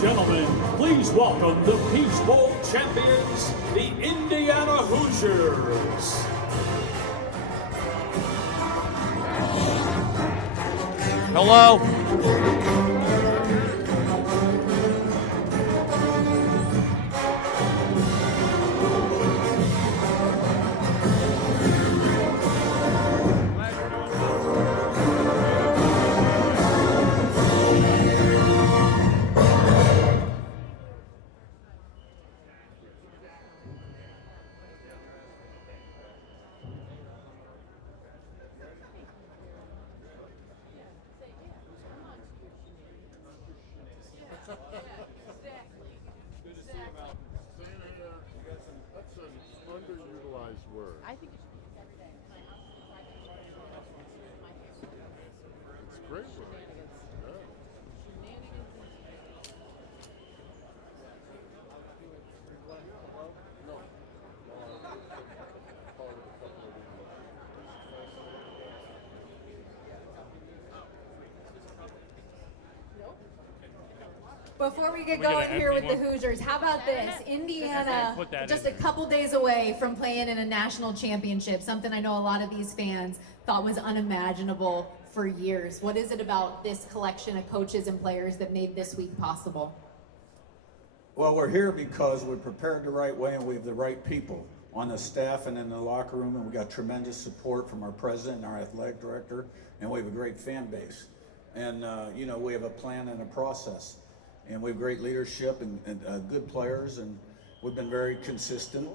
gentlemen, please welcome the Peach Bowl champions, the Indiana Hoosiers. Hello. Underutilized word. I think it should be every day. It's great word. Yeah. Before we get going here with the Hoosiers, how about this? Indiana, just a couple days away from playing in a national championship, something I know a lot of these fans thought was unimaginable for years. What is it about this collection of coaches and players that made this week possible? Well, we're here because we're prepared the right way and we have the right people on the staff and in the locker room, and we got tremendous support from our president and our athletic director, and we have a great fan base. And, you know, we have a plan and a process. And we have great leadership and good players, and we've been very consistent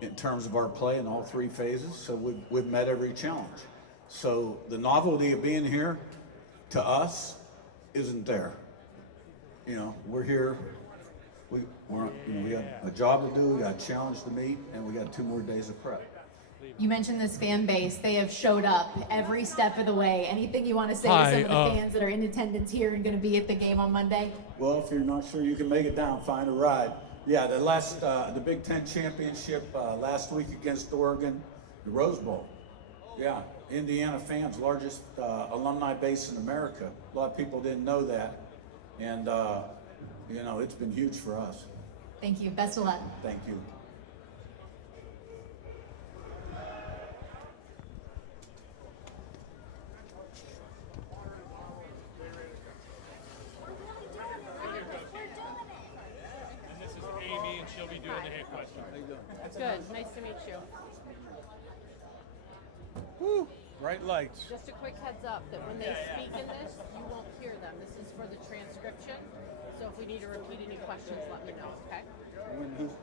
in terms of our play in all three phases. So we've met every challenge. So the novelty of being here to us isn't there. You know, we're here. We got a job to do. We got a challenge to meet, and we got 2 more days of prep. You mentioned this fan base. They have showed up every step of the way. Anything you want to say to some of the fans that are in attendance here and going to be at the game on Monday? Well, if you're not sure you can make it down, find a ride. Yeah, the Big Ten championship last week against Oregon, the Rose Bowl. Yeah, Indiana fans, largest alumni base in America. A lot of people didn't know that, and you know, it's been huge for us. Thank you. Best of luck. Thank you. She'll be doing the hit question. Good. Nice to meet you. Woo! Bright lights. Just a quick heads up that when they speak in this, you won't hear them. This is for the transcription. So if we need to repeat any questions, let me know, okay?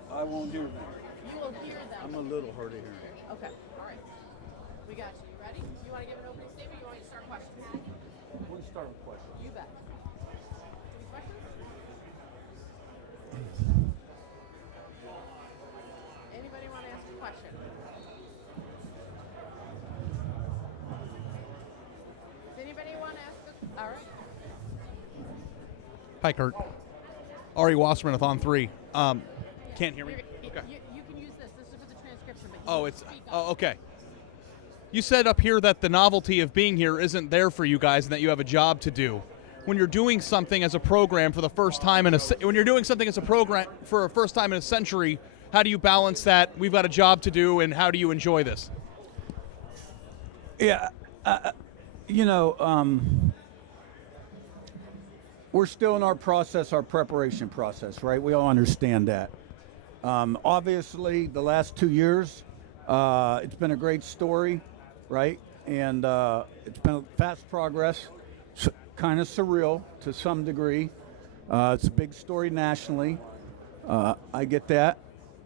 I won't hear them. You will hear them. I'm a little hard of hearing. Okay. All right. We got you. You ready? You want to give an opening statement? You want me to start questions? We'll start with questions. You bet. Any questions? Anybody want to ask a question? Does anybody want to ask a All right. Hi, Curt. Ari Wasserman with On 3. Can't hear me? Okay. You can use this. This is for the transcription. But Oh, it's okay. You said up here that the novelty of being here isn't there for you guys and that you have a job to do. When you're doing something as a program for the first time when you're doing something as a program for a first time in a century, how do you balance that? We've got a job to do, and how do you enjoy this? Yeah, you know, we're still in our process, our preparation process, right? We all understand that. Obviously, the last 2 years, it's been a great story, right? And it's been fast progress, kind of surreal to some degree. It's a big story nationally. I get that.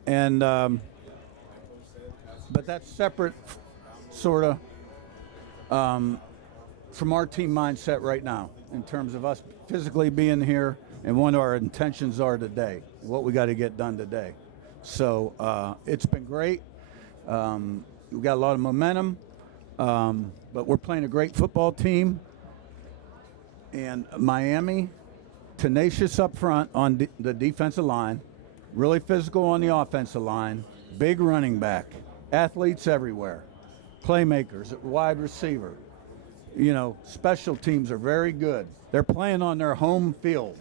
And but that's separate, sort of, from our team mindset right now in terms of us physically being here and what our intentions are today, what we got to get done today. So it's been great. We've got a lot of momentum, but we're playing a great football team. And Miami, tenacious up front on the defensive line, really physical on the offensive line, big running back, athletes everywhere, playmakers at wide receiver. You know, special teams are very good. They're playing on their home field.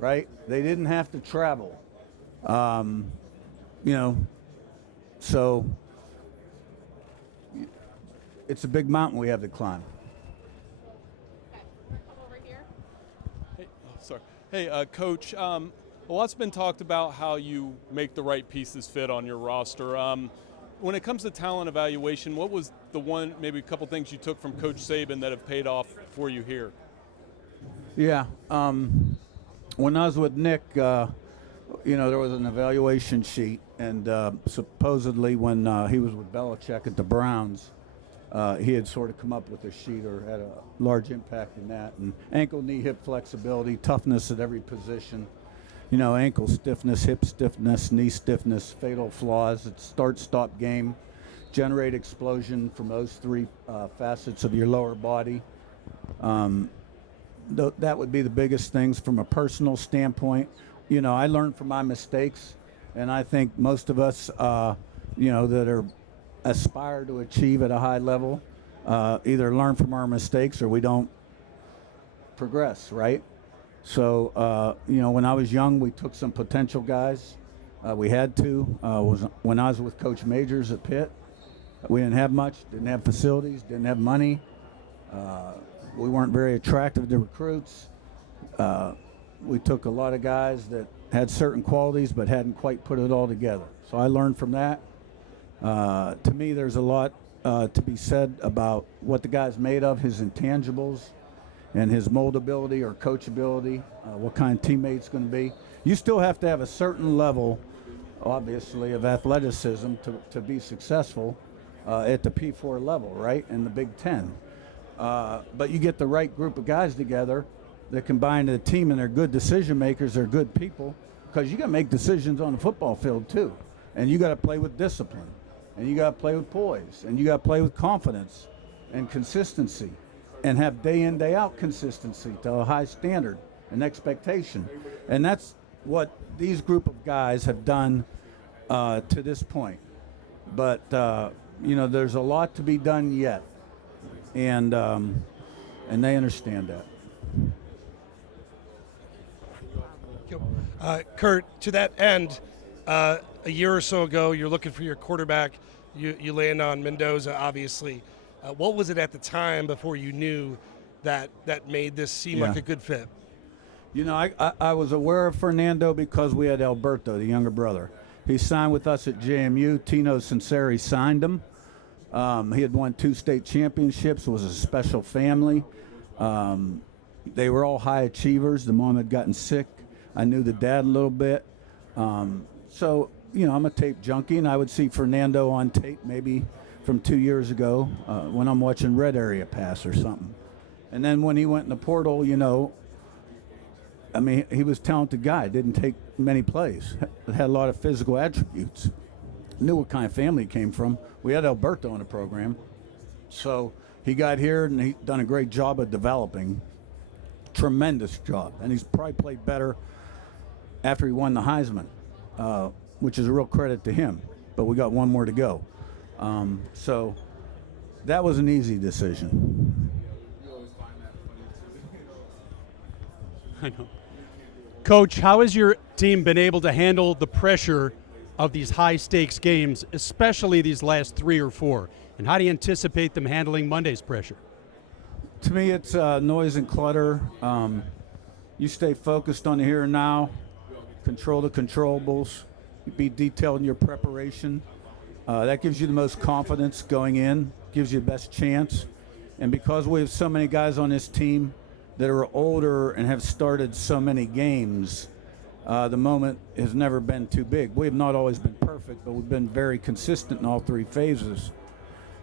right? They didn't have to travel. So it's a big mountain we have to climb. Okay, we're gonna come over here. Hey, sorry. Hey, Coach, a lot's been talked about how you make the right pieces fit on your roster. When it comes to talent evaluation, what was the one, maybe a couple things you took from Coach Saban that have paid off for you here? Yeah. When I was with Nick, there was an evaluation sheet, and supposedly when he was with Belichick at the Browns, he had sort of come up with a sheet or had a large impact in that. And ankle, knee, hip flexibility, toughness at every position. Ankle stiffness, hip stiffness, knee stiffness, fatal flaws. It's start-stop game. Generate explosion from those three facets of your lower body. That would be the biggest things from a personal standpoint. I learned from my mistakes, and I think most of us, that are aspire to achieve at a high level, either learn from our mistakes or we don't progress, right? So, when I was young, we took some potential guys. We had to. When I was with Coach Majors at Pitt, we didn't have much, didn't have facilities, didn't have money. We weren't very attractive to recruits. We took a lot of guys that had certain qualities but hadn't quite put it all together. So I learned from that. To me, there's a lot to be said about what the guy's made of, his intangibles, and his moldability or coachability, what kind of teammate it's going to be. You still have to have a certain level, obviously, of athleticism to be successful at the P4 level, right, in the Big Ten. But you get the right group of guys together that combine to the team, and they're good decision makers, they're good people, because you got to make decisions on the football field too. And you got to play with discipline, and you got to play with poise, and you got to play with confidence and consistency, and have day in, day out consistency to a high standard and expectation. And that's what these group of guys have done to this point. But, there's a lot to be done yet. And they understand that. Curt, to that end, a year or so ago, you're looking for your quarterback. You land on Mendoza, obviously. What was it at the time before you knew that made this seem like a good fit? I was aware of Fernando because we had Alberto, the younger brother. He signed with us at JMU. Tino Sinceri signed him. He had won 2 state championships, was a special family. They were all high achievers. The mom had gotten sick. I knew the dad a little bit. So, I'm a tape junkie, and I would see Fernando on tape maybe from 2 years ago when I'm watching Red Area Pass or something. And then when he went in the portal, he was a talented guy. Didn't take many plays. Had a lot of physical attributes. Knew what kind of family he came from. We had Alberto in the program. So he got here, and he done a great job of developing. Tremendous job. And he's probably played better after he won the Heisman, which is a real credit to him. But we got one more to go. So that was an easy decision. I know. Coach, how has your team been able to handle the pressure of these high-stakes games, especially these last 3 or 4? And how do you anticipate them handling Monday's pressure? To me, it's noise and clutter. You stay focused on the here and now, control the controllables, be detailed in your preparation. That gives you the most confidence going in, gives you the best chance. And because we have so many guys on this team that are older and have started so many games, the moment has never been too big. We have not always been perfect, but we've been very consistent in all 3 phases.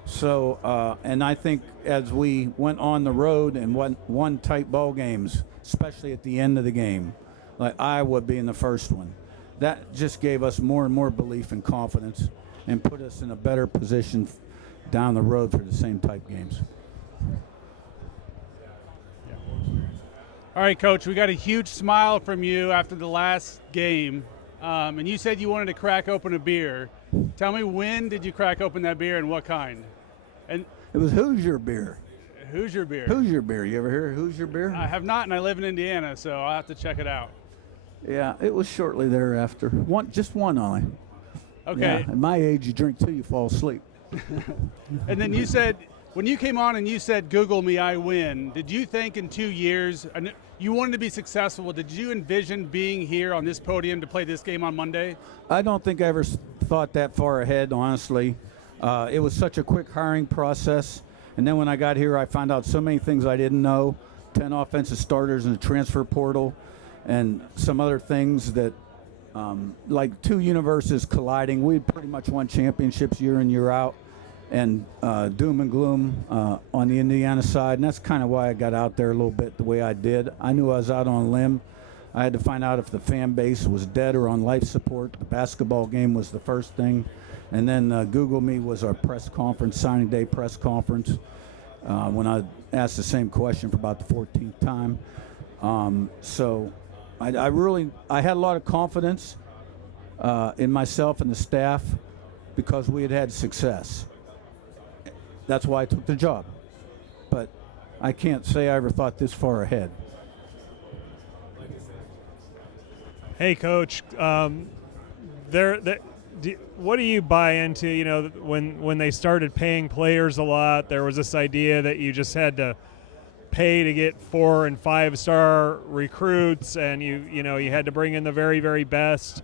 So, and I think as we went on the road and won tight ball games, especially at the end of the game, like Iowa being the first one, that just gave us more and more belief and confidence and put us in a better position down the road for the same type games. All right, Coach, we got a huge smile from you after the last game, and you said you wanted to crack open a beer. Tell me, when did you crack open that beer and what kind? And it was Hoosier beer. Hoosier beer. Hoosier beer. You ever hear of Hoosier beer? I have not, and I live in Indiana, so I'll have to check it out. Yeah, it was shortly thereafter. Just one only. Okay. Yeah, at my age, you drink two, you fall asleep. And then you said, when you came on and you said, Google me, I win, did you think in 2 years, and you wanted to be successful, did you envision being here on this podium to play this game on Monday? I don't think I ever thought that far ahead, honestly. It was such a quick hiring process. And then when I got here, I found out so many things I didn't know. 10 offensive starters in the transfer portal and some other things that, like two universes colliding. We pretty much won championships year in, year out. And doom and gloom on the Indiana side. And that's kind of why I got out there a little bit the way I did. I knew I was out on a limb. I had to find out if the fan base was dead or on life support. The basketball game was the first thing. And then Google Me was our press conference, signing day press conference, when I asked the same question for about the 14th time. So I had a lot of confidence in myself and the staff because we had had success. That's why I took the job. But I can't say I ever thought this far ahead. Hey, Coach. What do you buy into? You know, when they started paying players a lot, there was this idea that you just had to pay to get 4- and 5-star recruits, and you had to bring in the very, very best.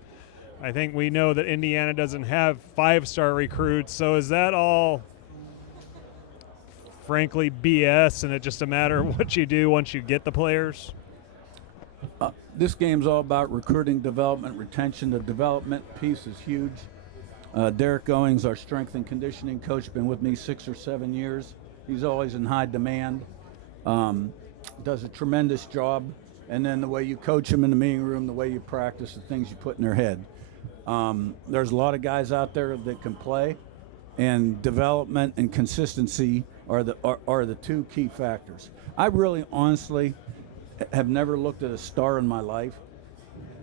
I think we know that Indiana doesn't have 5-star recruits. So is that all, frankly, BS, and it's just a matter of what you do once you get the players? This game's all about recruiting, development, retention. The development piece is huge. Derek Owings, our strength and conditioning coach, been with me 6 or 7 years. He's always in high demand. Does a tremendous job. And then the way you coach them in the meeting room, the way you practice, the things you put in their head. There's a lot of guys out there that can play, and development and consistency are the two key factors. I really, honestly, have never looked at a star in my life.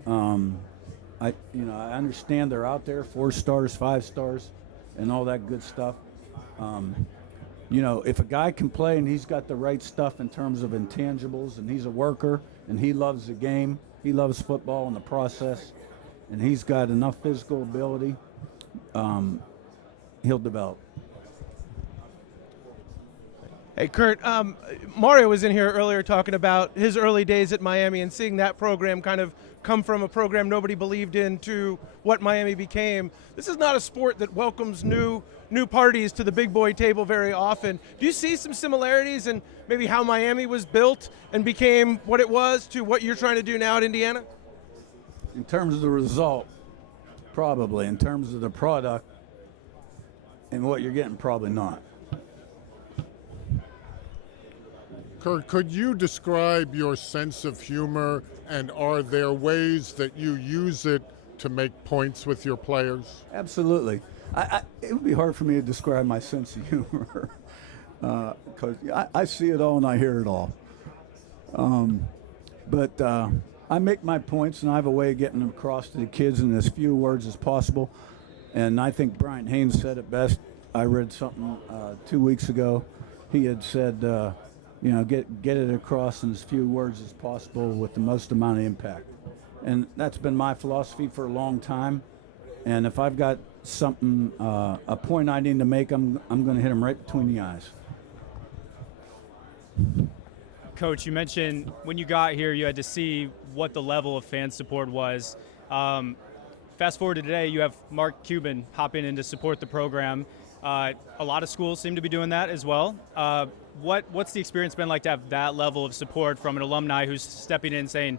I understand they're out there, 4 stars, 5 stars, and all that good stuff. If a guy can play and he's got the right stuff in terms of intangibles, and he's a worker, and he loves the game, he loves football and the process, and he's got enough physical ability, he'll develop. Hey, Curt, Mario was in here earlier talking about his early days at Miami and seeing that program kind of come from a program nobody believed in to what Miami became. This is not a sport that welcomes new parties to the big boy table very often. Do you see some similarities in maybe how Miami was built and became what it was to what you're trying to do now at Indiana? In terms of the result, probably. In terms of the product and what you're getting, probably not. Curt, could you describe your sense of humor, and are there ways that you use it to make points with your players? Absolutely. It would be hard for me to describe my sense of humor because I see it all and I hear it all. But I make my points, and I have a way of getting them across to the kids in as few words as possible. And I think Brian Haynes said it best. I read something 2 weeks ago. He had said, get it across in as few words as possible with the most amount of impact. And that's been my philosophy for a long time. And if I've got something, a point I need to make, I'm going to hit them right between the eyes. Coach, you mentioned when you got here, you had to see what the level of fan support was. Fast forward to today, you have Mark Cuban hopping in to support the program. A lot of schools seem to be doing that as well. What's the experience been like to have that level of support from an alumni who's stepping in saying,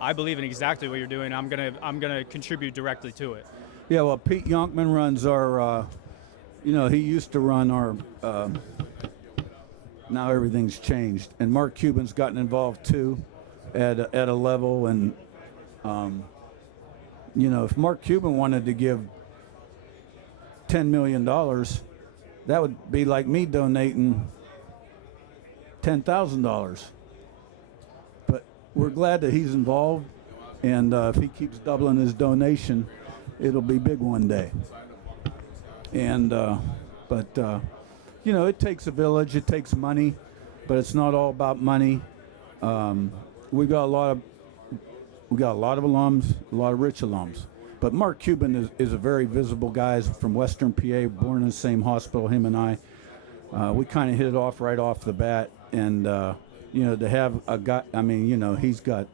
I believe in exactly what you're doing. I'm gonna contribute directly to it. Yeah, well, Pete Yonkman runs our, he used to run our, now everything's changed. And Mark Cuban's gotten involved too at a level. And, if Mark Cuban wanted to give $10 million, that would be like me donating $10,000. But we're glad that he's involved, and if he keeps doubling his donation, it'll be big one day. And it takes a village, it takes money, but it's not all about money. We got a lot we got a lot of alums, a lot of rich alums. But Mark Cuban is a very visible guy. He's from Western PA, born in the same hospital, him and I. We kind of hit it off right off the bat. And, to have a guy, he's got,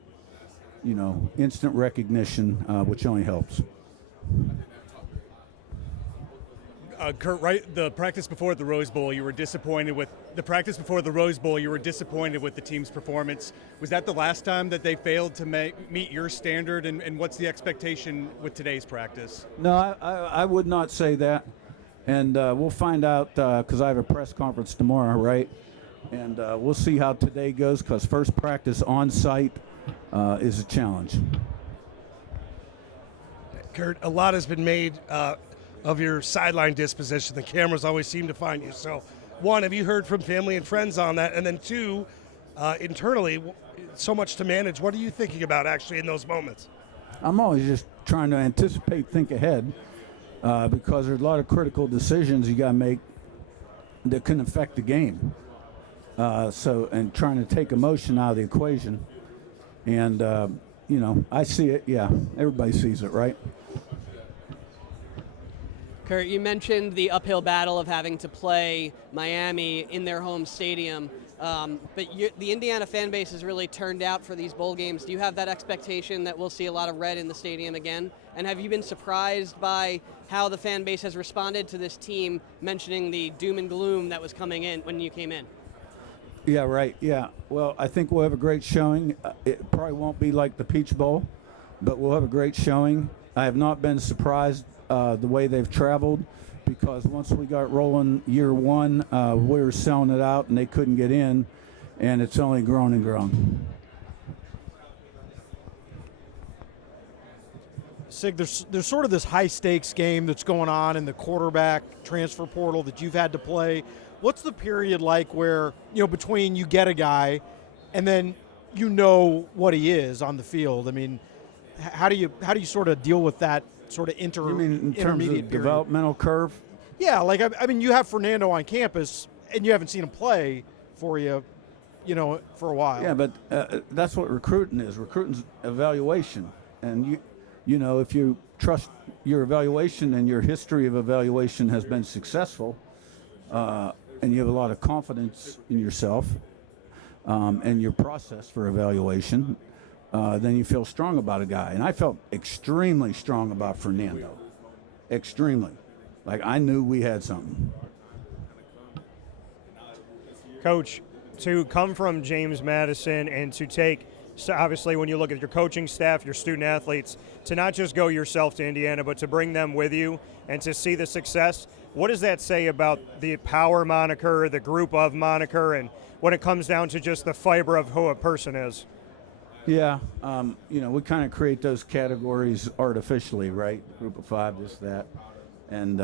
instant recognition, which only helps. Curt, right, the practice before the Rose Bowl, you were disappointed with the team's performance. Was that the last time that they failed to meet your standard? And what's the expectation with today's practice? No, I would not say that. And we'll find out because I have a press conference tomorrow, right? And we'll see how today goes because first practice on site is a challenge. Curt, a lot has been made of your sideline disposition. The cameras always seem to find you. So, one, have you heard from family and friends on that? And then two, internally, so much to manage. What are you thinking about actually in those moments? I'm always just trying to anticipate, think ahead, because there's a lot of critical decisions you got to make that can affect the game. And trying to take emotion out of the equation. And, I see it. Yeah, everybody sees it, right? Curt, you mentioned the uphill battle of having to play Miami in their home stadium, but the Indiana fan base has really turned out for these bowl games. Do you have that expectation that we'll see a lot of red in the stadium again? And have you been surprised by how the fan base has responded to this team, mentioning the doom and gloom that was coming in when you came in? Yeah, right. Yeah. Well, I think we'll have a great showing. It probably won't be like the Peach Bowl, but we'll have a great showing. I have not been surprised the way they've traveled because once we got rolling year one, we were selling it out and they couldn't get in, and it's only grown and grown. Sig, there's sort of this high-stakes game that's going on in the quarterback transfer portal that you've had to play. What's the period like where, between you get a guy and then what he is on the field? I mean, how do you sort of deal with that sort of You mean in terms intermediate of period? developmental curve? Yeah, like you have Fernando on campus and you haven't seen him play for you, for a while. Yeah, but that's what recruiting is. Recruiting's evaluation, and if you trust your evaluation and your history of evaluation has been successful, and you have a lot of confidence in yourself and your process for evaluation, then you feel strong about a guy. And I felt extremely strong about Fernando. Extremely. Like I knew we had something. Coach, to come from James Madison and to take, so obviously when you look at your coaching staff, your student athletes, to not just go yourself to Indiana, but to bring them with you and to see the success, what does that say about the power moniker, the group of moniker, and when it comes down to just the fiber of who a person is? Yeah, we kind of create those categories artificially, right? Group of five, this, that. And,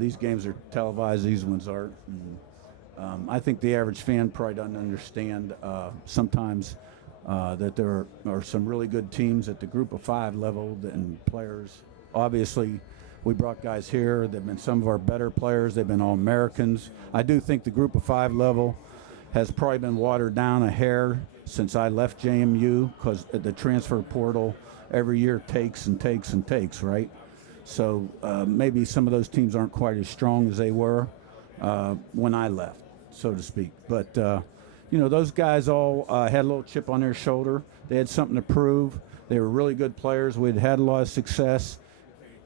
these games are televised, these ones aren't. And, I think the average fan probably doesn't understand sometimes that there are some really good teams at the group of five level and players. Obviously, we brought guys here. They've been some of our better players. They've been All-Americans. I do think the group of five level has probably been watered down a hair since I left JMU because the transfer portal every year takes and takes and takes, right? So maybe some of those teams aren't quite as strong as they were when I left, so to speak. But, those guys all had a little chip on their shoulder. They had something to prove. They were really good players. We'd had a lot of success.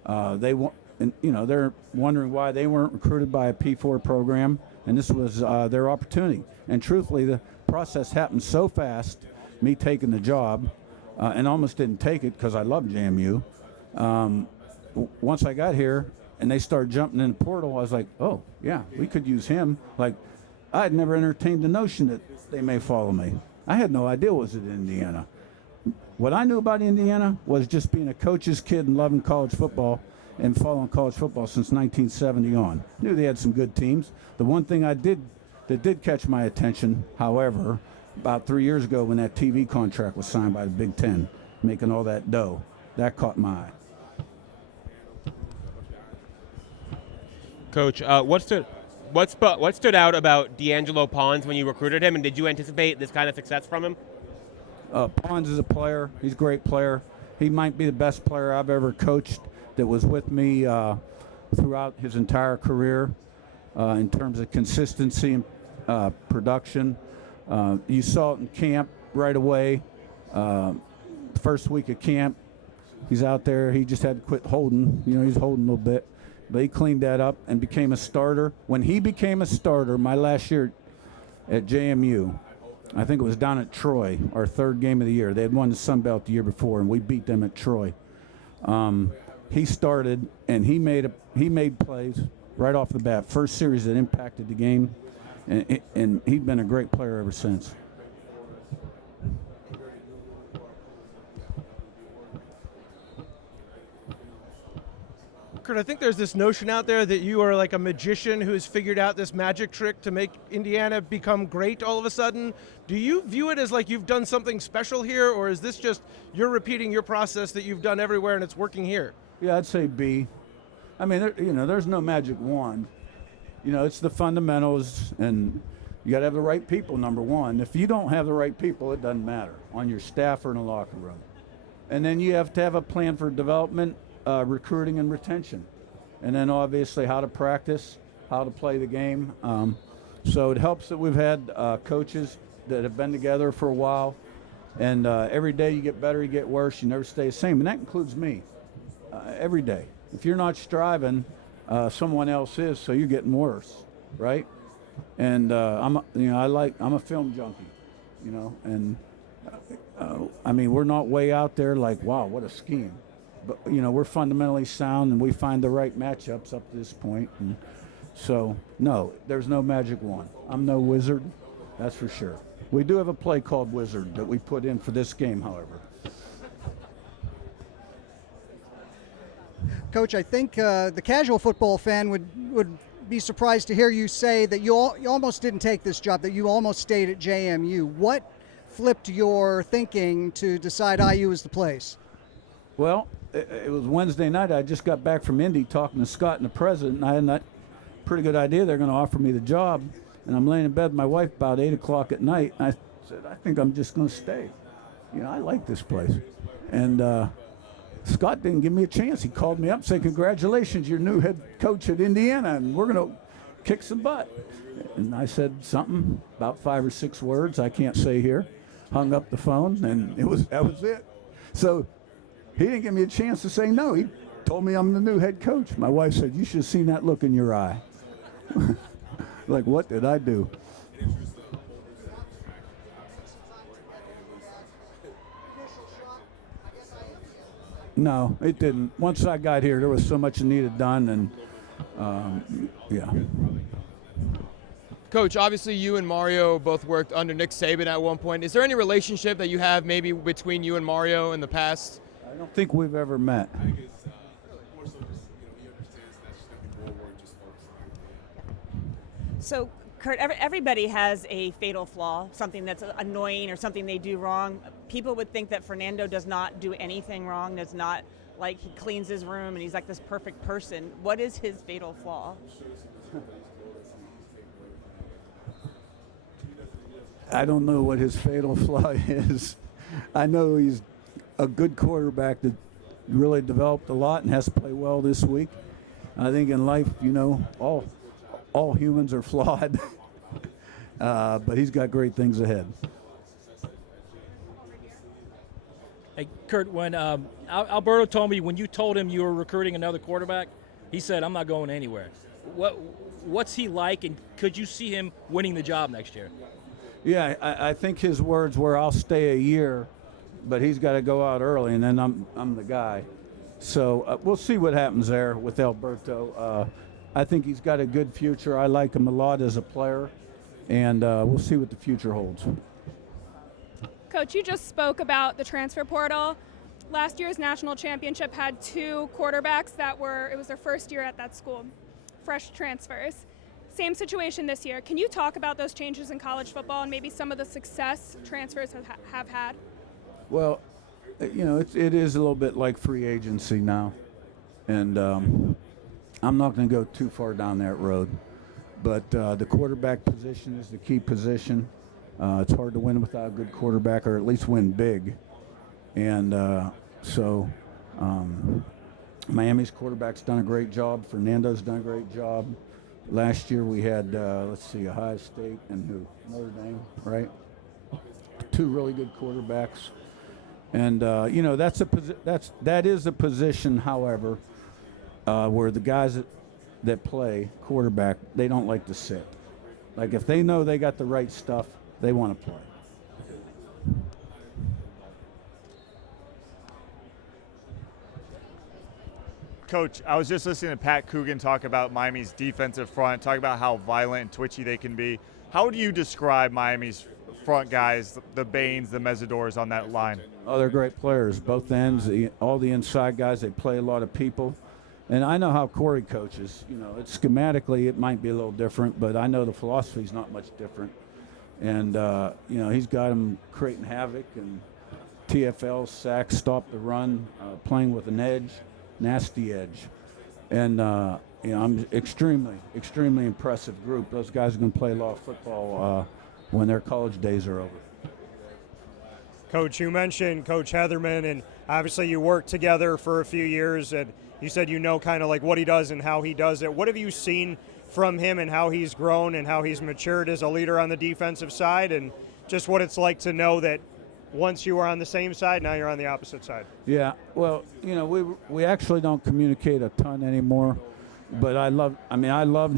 They're wondering why they weren't recruited by a P4 program, and this was their opportunity. And truthfully, the process happened so fast, me taking the job, and almost didn't take it because I love JMU. Once I got here and they started jumping in the portal, I was like, oh, yeah, we could use him. Like, I had never entertained the notion that they may follow me. I had no idea what was in Indiana. What I knew about Indiana was just being a coach's kid and loving college football and following college football since 1970 on. Knew they had some good teams. The one thing that did catch my attention, however, about 3 years ago when that TV contract was signed by the Big Ten, making all that dough, that caught my eye. Coach, what stood out about D'Angelo Pons when you recruited him, and did you anticipate this kind of success from him? Pons is a player. He's a great player. He might be the best player I've ever coached that was with me throughout his entire career in terms of consistency and production. You saw it in camp right away. First week of camp, he's out there. He just had to quit holding. He's holding a little bit. But he cleaned that up and became a starter. When he became a starter, my last year at JMU, I think it was down at Troy, our third game of the year. They had won the Sun Belt the year before, and we beat them at Troy. He started, and he made plays right off the bat. First series that impacted the game, and he's been a great player ever since. Curt, I think there's this notion out there that you are like a magician who has figured out this magic trick to make Indiana become great all of a sudden. Do you view it as like you've done something special here, or is this just you're repeating your process that you've done everywhere and it's working here? Yeah, I'd say B. I mean, there's no magic wand. It's the fundamentals, and you got to have the right people, number one. If you don't have the right people, it doesn't matter on your staff or in the locker room. And then you have to have a plan for development, recruiting, and retention. And then obviously how to practice, how to play the game. So it helps that we've had coaches that have been together for a while. And every day you get better, you get worse, you never stay the same. And that includes me. Every day. If you're not striving, someone else is, so you're getting worse, right? And I'm a film junkie, and I mean, we're not way out there like, wow, what a scheme. But, we're fundamentally sound, and we find the right matchups up to this point. And so, no, there's no magic wand. I'm no wizard, that's for sure. We do have a play called Wizard that we put in for this game, however. Coach, I think the casual football fan would be surprised to hear you say that you almost didn't take this job, that you almost stayed at JMU. What flipped your thinking to decide IU is the place? Well, it was Wednesday night. I just got back from Indy talking to Scott and the president, and I had that pretty good idea they're going to offer me the job. And I'm laying in bed with my wife about 8 o'clock at night, and I said, I think I'm just going to stay. I like this place. And Scott didn't give me a chance. He called me up and said, congratulations, you're new head coach at Indiana, and we're going to kick some butt. And I said something, about 5 or 6 words I can't say here, hung up the phone, and that was it. So he didn't give me a chance to say no. He told me I'm the new head coach. My wife said, you should have seen that look in your eye. Like, what did I do? No, it didn't. Once I got here, there was so much needed done, and yeah. Coach, obviously you and Mario both worked under Nick Saban at one point. Is there any relationship that you have maybe between you and Mario in the past? I don't think we've ever met. So, Curt, everybody has a fatal flaw, something that's annoying or something they do wrong. People would think that Fernando does not do anything wrong, does not, like, he cleans his room and he's like this perfect person. What is his fatal flaw? I don't know what his fatal flaw is. I know he's a good quarterback that really developed a lot and has to play well this week. I think in life, all humans are flawed, but he's got great things ahead. Hey, Curt, when Alberto told me when you told him you were recruiting another quarterback, he said, I'm not going anywhere. What's he like, and could you see him winning the job next year? Yeah, I think his words were, I'll stay a year, but he's got to go out early, and then I'm the guy. So we'll see what happens there with Alberto. I think he's got a good future. I like him a lot as a player, and we'll see what the future holds. Coach, you just spoke about the transfer portal. Last year's national championship had 2 quarterbacks it was their first year at that school, fresh transfers. Same situation this year. Can you talk about those changes in college football and maybe some of the success transfers have had? Well, it is a little bit like free agency now, and I'm not going to go too far down that road, but the quarterback position is the key position. It's hard to win without a good quarterback, or at least win big. And Miami's quarterback's done a great job. Fernando's done a great job. Last year we had, Ohio State and Notre Dame, right? 2 really good quarterbacks. And that is a position, however, where the guys that play quarterback, they don't like to sit. Like if they know they got the right stuff, they want to play. Coach, I was just listening to Pat Coogan talk about Miami's defensive front, talk about how violent and twitchy they can be. How would you describe Miami's front guys, the Baines, the Mesidors on that line? Oh, they're great players, both ends. All the inside guys, they play a lot of people. And I know how Corey coaches. It's schematically it might be a little different, but I know the philosophy's not much different. And, he's got them creating havoc and TFL, sacks, stop the run, playing with an edge. Nasty edge. And, I'm extremely, extremely impressive group. Those guys are going to play a lot of football when their college days are over. Coach, you mentioned Coach Heatherman, and obviously you worked together for a few years, and you said kind of like what he does and how he does it. What have you seen from him and how he's grown and how he's matured as a leader on the defensive side, and just what it's like to know that once you were on the same side, now you're on the opposite side? Yeah, well, we actually don't communicate a ton anymore, but I loved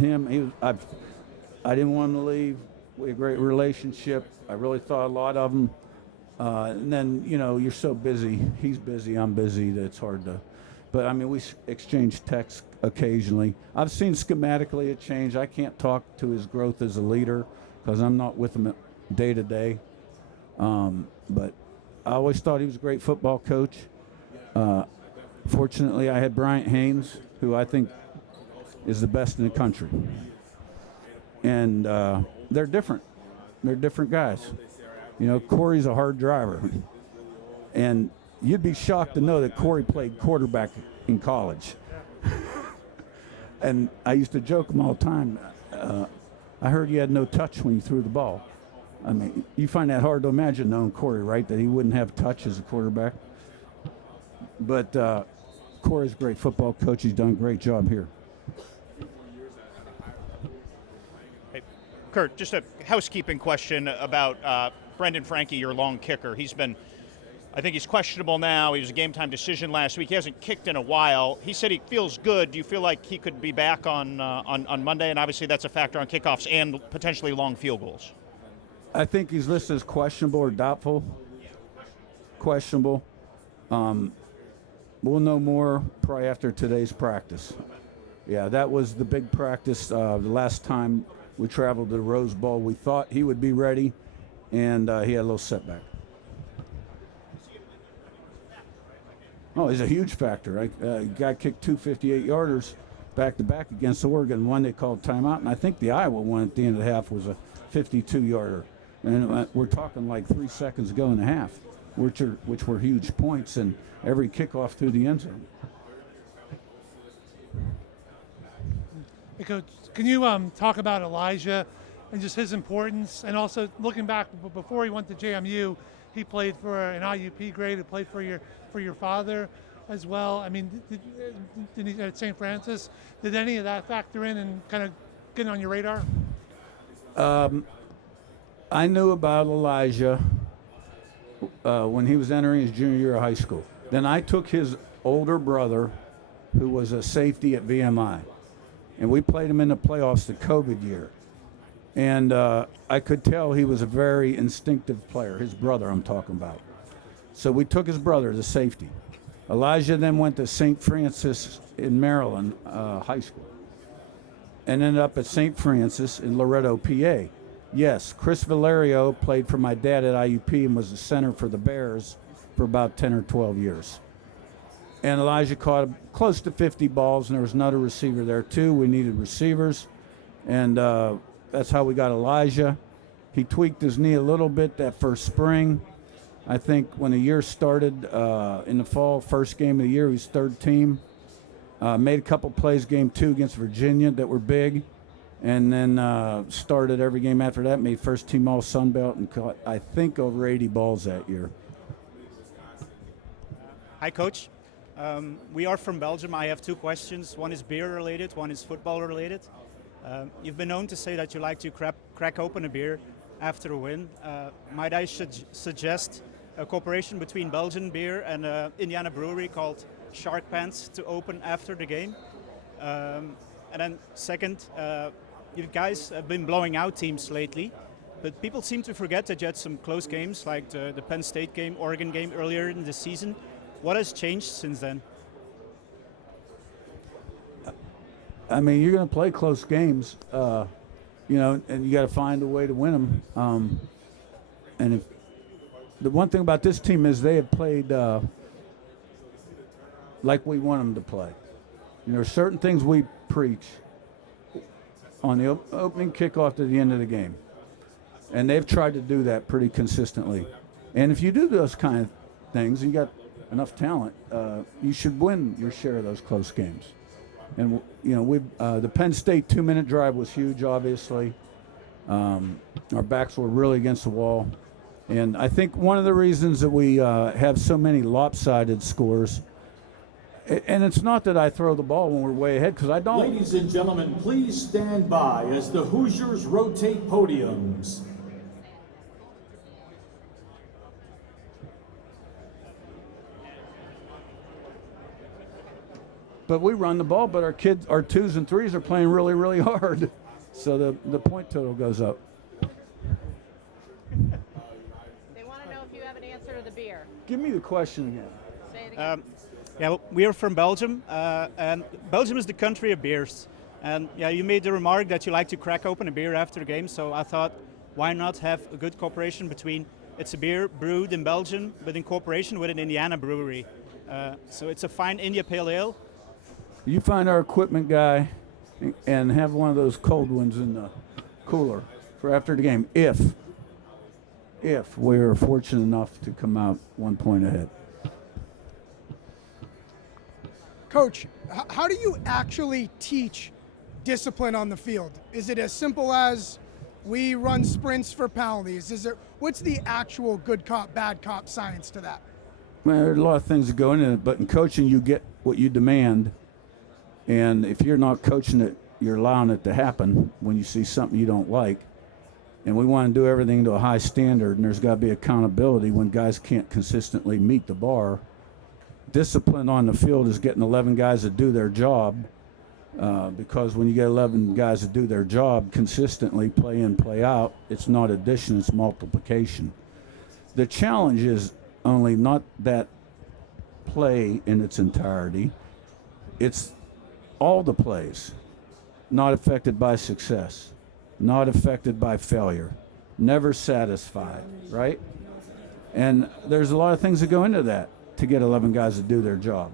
him. I didn't want him to leave. We had a great relationship. I really thought a lot of him. And then, you're so busy. He's busy, I'm busy, that it's hard to. But, we exchange texts occasionally. I've seen schematically a change. I can't talk to his growth as a leader because I'm not with him day to day. But I always thought he was a great football coach. Fortunately, I had Bryant Haynes, who I think is the best in the country. And they're different. They're different guys. Corey's a hard driver. And you'd be shocked to know that Corey played quarterback in college. And I used to joke him all the time. I heard he had no touch when he threw the ball. You find that hard to imagine knowing Corey, right? That he wouldn't have touch as a quarterback. But Corey's a great football coach. He's done a great job here. Hey, Curt, just a housekeeping question about Brendan Franke, your long kicker. I think he's questionable now. He was a game-time decision last week. He hasn't kicked in a while. He said he feels good. Do you feel like he could be back on Monday? And obviously that's a factor on kickoffs and potentially long field goals. I think he's listed as questionable or doubtful. Questionable. We'll know more probably after today's practice. Yeah, that was the big practice. The last time we traveled to the Rose Bowl, we thought he would be ready, and he had a little setback. Oh, he's a huge factor. Guy kicked 2 58-yarders back-to-back against Oregon. One they called timeout, and I think the Iowa one at the end of the half was a 52-yarder. And we're talking like 3 seconds ago and a half, which were huge points, and every kickoff through the end zone. Hey, Coach, can you talk about Elijah and just his importance? And also looking back, before he went to JMU, he played for an IUP grade. He played for your father as well. Did he at St. Francis? Did any of that factor in and kind of get on your radar? I knew about Elijah when he was entering his junior year of high school. Then I took his older brother, who was a safety at VMI, and we played him in the playoffs the COVID year. And I could tell he was a very instinctive player, his brother I'm talking about. So we took his brother, the safety. Elijah then went to St. Francis in Maryland high school and ended up at St. Francis in Loretto, PA. Yes, Chris Valerio played for my dad at IUP and was the center for the Bears for about 10 or 12 years. And Elijah caught close to 50 balls, and there was another receiver there too. We needed receivers, and that's how we got Elijah. He tweaked his knee a little bit that first spring. I think when the year started in the fall, first game of the year, he was third team. Made a couple plays game 2 against Virginia that were big. and then started every game after that, made first team all Sun Belt, and caught, I think, over 80 balls that year. Hi, Coach. We are from Belgium. I have two questions. One is beer related, one is football related. You've been known to say that you like to crack open a beer after a win. Might I suggest a cooperation between Belgian beer and Indiana brewery called Shark Pants to open after the game? And then second, you guys have been blowing out teams lately, but people seem to forget that you had some close games like the Penn State game, Oregon game earlier in the season. What has changed since then? I mean, you're going to play close games, and you got to find a way to win them. And if the one thing about this team is they have played like we want them to play. There are certain things we preach on the opening kickoff to the end of the game, and they've tried to do that pretty consistently. And if you do those kind of things, and you got enough talent, you should win your share of those close games. And the Penn State 2-minute drive was huge, obviously. Our backs were really against the wall. And I think one of the reasons that we have so many lopsided scores, and it's not that I throw the ball when we're way ahead, because I don't. Ladies and gentlemen, please stand by as the Hoosiers rotate podiums. But we run the ball, but our 2s and 3s are playing really, really hard. So the point total goes up. They want to know if you have an answer to the beer. Give me the question again. Say it again. Yeah, we are from Belgium, and Belgium is the country of beers. And yeah, you made the remark that you like to crack open a beer after the game, so I thought, why not have a good cooperation between, it's a beer brewed in Belgium, but in cooperation with an Indiana brewery. So it's a fine India Pale Ale. You find our equipment guy and have one of those cold ones in the cooler for after the game, if we're fortunate enough to come out 1 point ahead. Coach, how do you actually teach discipline on the field? Is it as simple as we run sprints for penalties? What's the actual good cop, bad cop science to that? Well, there's a lot of things that go into it, but in coaching you get what you demand. And if you're not coaching it, you're allowing it to happen when you see something you don't like. And we want to do everything to a high standard, and there's got to be accountability when guys can't consistently meet the bar. Discipline on the field is getting 11 guys to do their job, because when you get 11 guys to do their job consistently, play in, play out, it's not addition, it's multiplication. The challenge is only not that play in its entirety, it's all the plays not affected by success, not affected by failure, never satisfied, right? And there's a lot of things that go into that to get 11 guys to do their job.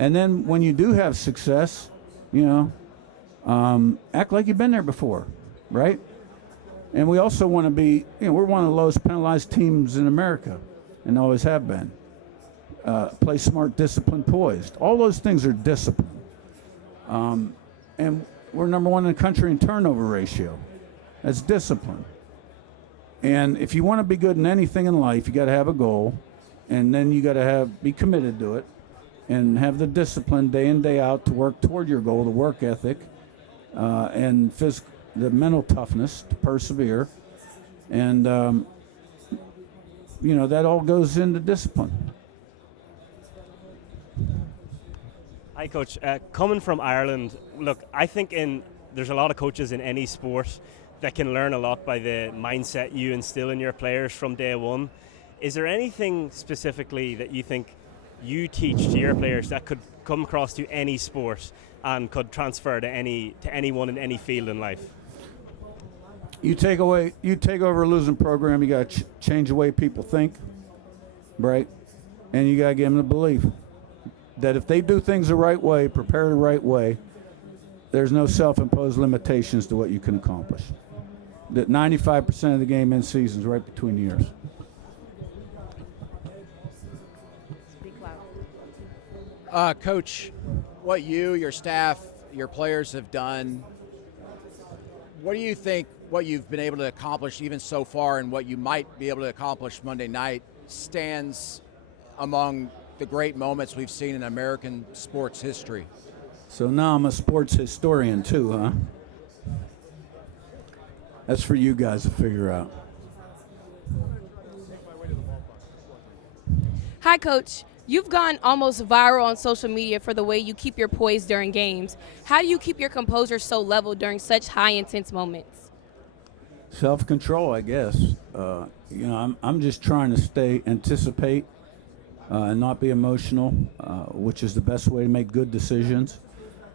And then when you do have success, act like you've been there before, right? And we also want to be, we're one of the lowest penalized teams in America and always have been. Play smart, disciplined, poised. All those things are discipline. And we're number one in the country in turnover ratio. That's discipline. And if you want to be good in anything in life, you got to have a goal, and then you got to be committed to it, and have the discipline day in, day out to work toward your goal, the work ethic, and the mental toughness to persevere. And, that all goes into discipline. Hi, Coach. Coming from Ireland, look, I think there's a lot of coaches in any sport that can learn a lot by the mindset you instill in your players from day one. Is there anything specifically that you think you teach to your players that could come across to any sport and could transfer to anyone in any field in life? You take over a losing program, you got to change the way people think, right? And you got to give them the belief that if they do things the right way, prepare the right way, there's no self-imposed limitations to what you can accomplish. That 95% of the game in season is right between the ears. Coach, what you, your staff, your players have done What do you think what you've been able to accomplish even so far and what you might be able to accomplish Monday night stands among the great moments we've seen in American sports history? So now I'm a sports historian too, huh? That's for you guys to figure out. Hi, Coach. You've gone almost viral on social media for the way you keep your poise during games. How do you keep your composure so level during such high, intense moments? Self-control, I guess. I'm just trying to anticipate, and not be emotional, which is the best way to make good decisions.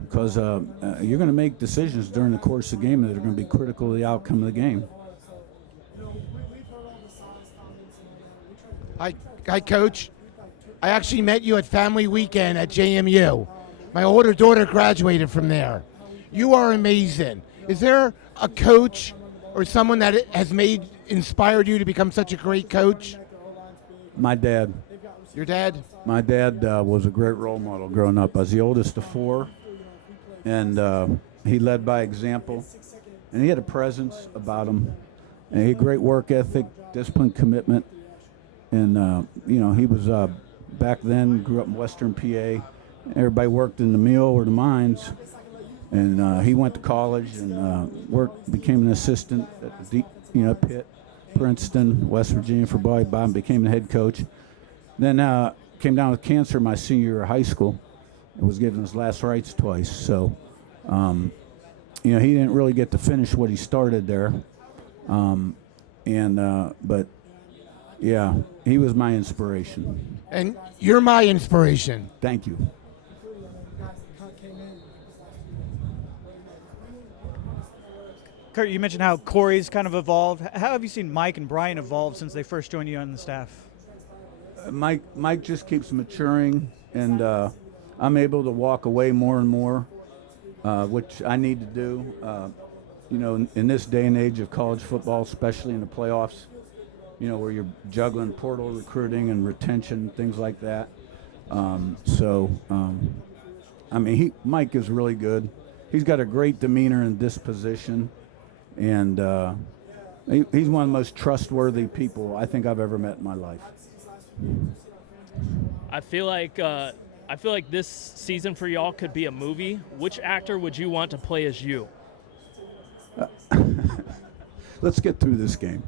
Because you're going to make decisions during the course of the game that are going to be critical to the outcome of the game. Hi, Coach. I actually met you at Family Weekend at JMU. My older daughter graduated from there. You are amazing. Is there a coach or someone that has inspired you to become such a great coach? My dad. Your dad? My dad was a great role model growing up. I was the oldest of four, and he led by example. And he had a presence about him. And he had great work ethic, discipline, commitment. And, he was, back then, grew up in Western PA. Everybody worked in the mill or the mines. And he went to college and became an assistant at the Pitt, Princeton, West Virginia for Bob, and became the head coach. Then came down with cancer my senior year of high school and was given his last rites twice. So, he didn't really get to finish what he started there. But yeah, he was my inspiration. And you're my inspiration. Thank you. Curt, you mentioned how Corey's kind of evolved. How have you seen Mike and Brian evolve since they first joined you on the staff? Mike just keeps maturing, and I'm able to walk away more and more, which I need to do. In this day and age of college football, especially in the playoffs, where you're juggling portal recruiting and retention, things like that. Mike is really good. He's got a great demeanor and disposition, and he's one of the most trustworthy people I think I've ever met in my life. I feel like this season for y'all could be a movie. Which actor would you want to play as you? Let's get through this game.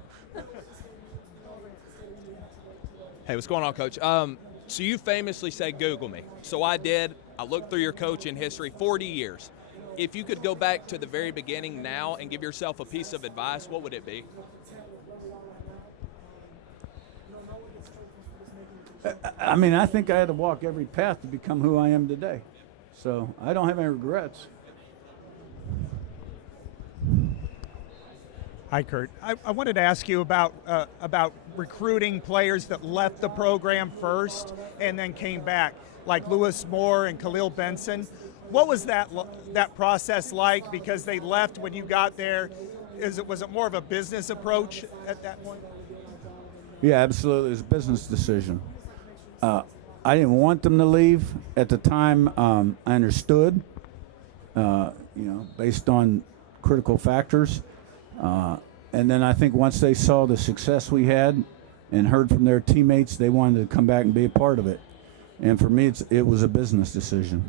Hey, what's going on, Coach? So you famously said Google me. So I did. I looked through your coaching history, 40 years. If you could go back to the very beginning now and give yourself a piece of advice, what would it be? I think I had to walk every path to become who I am today. So I don't have any regrets. Hi, Curt. I wanted to ask you about recruiting players that left the program first and then came back, like Lewis Moore and Khalil Benson. What was that process like? Because they left when you got there. Was it more of a business approach at that point? Yeah, absolutely. It was a business decision. I didn't want them to leave at the time. I understood, based on critical factors. And then I think once they saw the success we had and heard from their teammates, they wanted to come back and be a part of it. And for me, it was a business decision.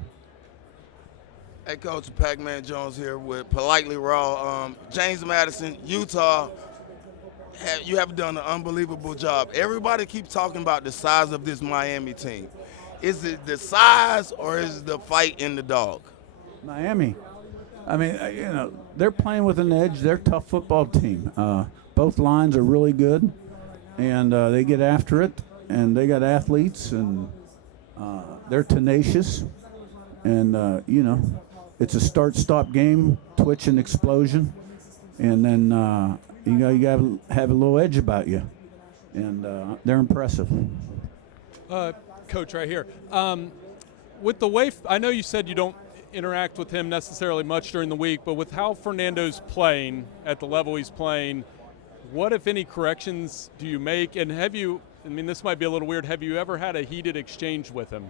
Hey, Coach, Pac-Man Jones here with Politely Raw. James Madison, Utah, you have done an unbelievable job. Everybody keeps talking about the size of this Miami team. Is it the size or is it the fight in the dog? Miami. They're playing with an edge. They're a tough football team. Both lines are really good, and they get after it, and they got athletes, and they're tenacious. And, it's a start-stop game, twitch and explosion, and then, you got to have a little edge about you, and they're impressive. Coach, right here. With the way, I know you said you don't interact with him necessarily much during the week, but with how Fernando's playing at the level he's playing, what, if any, corrections do you make? And this might be a little weird, have you ever had a heated exchange with him?